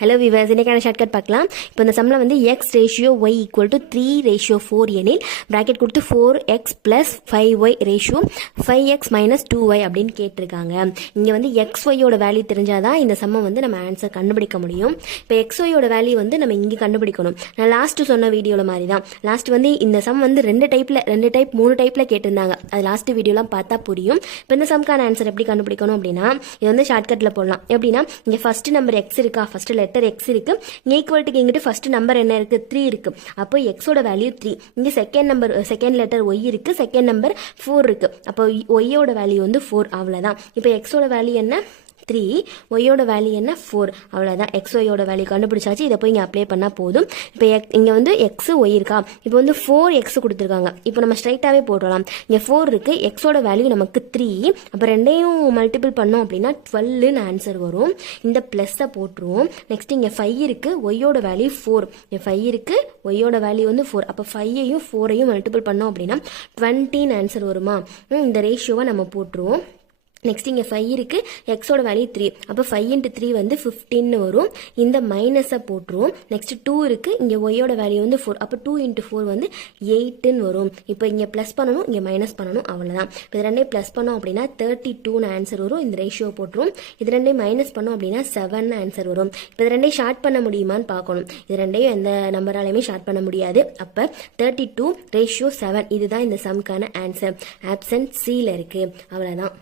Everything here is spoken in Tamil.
ஹலோ விவர்ஸ், இன்னைக்கான ஷார்ட்கட் பார்க்கலாம். இப்போ இந்த சம்மில் வந்து x ratio y equal to 3:4 எனில் ப்ராக்கெட் கொடுத்து 4x + 5y ratio 5x - 2y அப்படின்னு கேட்டிருக்காங்க. இங்கே வந்து XYயோட வேல்யூ தெரிஞ்சாதான் இந்த சம்மை வந்து நம்ம ஆன்சர் கண்டுபிடிக்க முடியும். இப்போ XYயோட வேல்யூ வந்து நம்ம இங்கே கண்டுபிடிக்கணும். நான் லாஸ்ட்டு சொன்ன வீடியோவில் மாதிரி தான். லாஸ்ட் வந்து இந்த சம் வந்து 2 டைப் 3 டைப்பில் கேட்டிருந்தாங்க. அது லாஸ்ட் வீடியோலாம் பார்த்தா புரியும். இப்போ இந்த சம்க்கான ஆன்சர் எப்படி கண்டுபிடிக்கணும் அப்படின்னா, இது வந்து ஷார்ட்கட்டில் போடலாம். எப்படின்னா, இங்கே ஃபர்ஸ்ட் நம்பர் எக்ஸ் இருக்கா, ஃபர்ஸ்ட் லெட்டர் எக்ஸ் இருக்கு. ஈக்குவல்ட்டுக்கு இங்கிட்டு ஃபர்ஸ்ட் நம்பர் என்ன இருக்கு, 3 இருக்கு. அப்போ எக்ஸோட வேல்யூ 3. இங்க செகண்ட் லெட்டர் ஒய் இருக்கு, செகண்ட் நம்பர் 4 இருக்கு. அப்போ ஒய்யோட வேல்யூ வந்து 4. அவ்வளவுதான். இப்போ எக்ஸோட வேல்யூ என்ன 3, ஒய்யோட வேல்யூ என்ன 4. அவ்வளோதான். எக்ஸ் ஒய்யோட வேல்யூ கண்டுபிடிச்சாச்சு. இதை போய் இங்கே அப்ளை பண்ணால் போதும். இப்போ இங்கே வந்து எக்ஸ் ஒய் இருக்கா, இப்போ வந்து 4x கொடுத்துருக்காங்க. இப்போ நம்ம ஸ்ட்ரைட்டாகவே போட்டுடலாம். இங்கே 4 இருக்கு, எக்ஸோட வேல்யூ நமக்கு 3. அப்போ ரெண்டையும் மல்டிபிள் பண்ணோம் அப்படின்னா 12ன்னு ஆன்சர் வரும். இந்த ப்ளஸ்ஸை போட்டுருவோம். நெக்ஸ்ட் இங்கே 5 இருக்கு, ஒய்யோட வேல்யூ 4. இங்கே 5 இருக்கு, ஒய்யோட வேல்யூ வந்து 4. அப்போ 5ஐயும் 4ஐயும் மல்டிபிள் பண்ணோம் அப்படின்னா 20ன்னு ஆன்சர் வருமா. இந்த ரேஷியோவை நம்ம போட்டுருவோம். நெக்ஸ்ட் இங்கே 5 இருக்கு, எக்ஸோட வேல்யூ 3. அப்போ 5 × 3 வந்து 15 வரும். இந்த மைனஸை போட்டுருவோம். நெக்ஸ்ட் 2 இருக்கு, இங்கே ஒய்யோட வேல்யூ வந்து 4. அப்போ 2 × 4 வந்து 8ன்னு வரும். இப்போ இங்கே ப்ளஸ் பண்ணணும், இங்கே மைனஸ் பண்ணணும். அவ்வளோதான். இப்போ இது ரெண்டையும் ப்ளஸ் பண்ணோம் அப்படின்னா 32ன்னு ஆன்சர் வரும். இந்த ரேஷியோ போட்டுருவோம். இது ரெண்டையும் மைனஸ் பண்ணோம் அப்படின்னா 7ன்னு ஆன்சர் வரும். இப்போ இது ரெண்டையும் ஷார்ட் பண்ண முடியுமான்னு பார்க்கணும். இது ரெண்டையும் எந்த நம்பராலையுமே ஷார்ட் பண்ண முடியாது. அப்போ 32 ரேஷியோ 7 இதுதான் இந்த சம்க்கான ஆன்சர். ஆப்ஷன் சியில் இருக்கு. அவ்வளோதான்.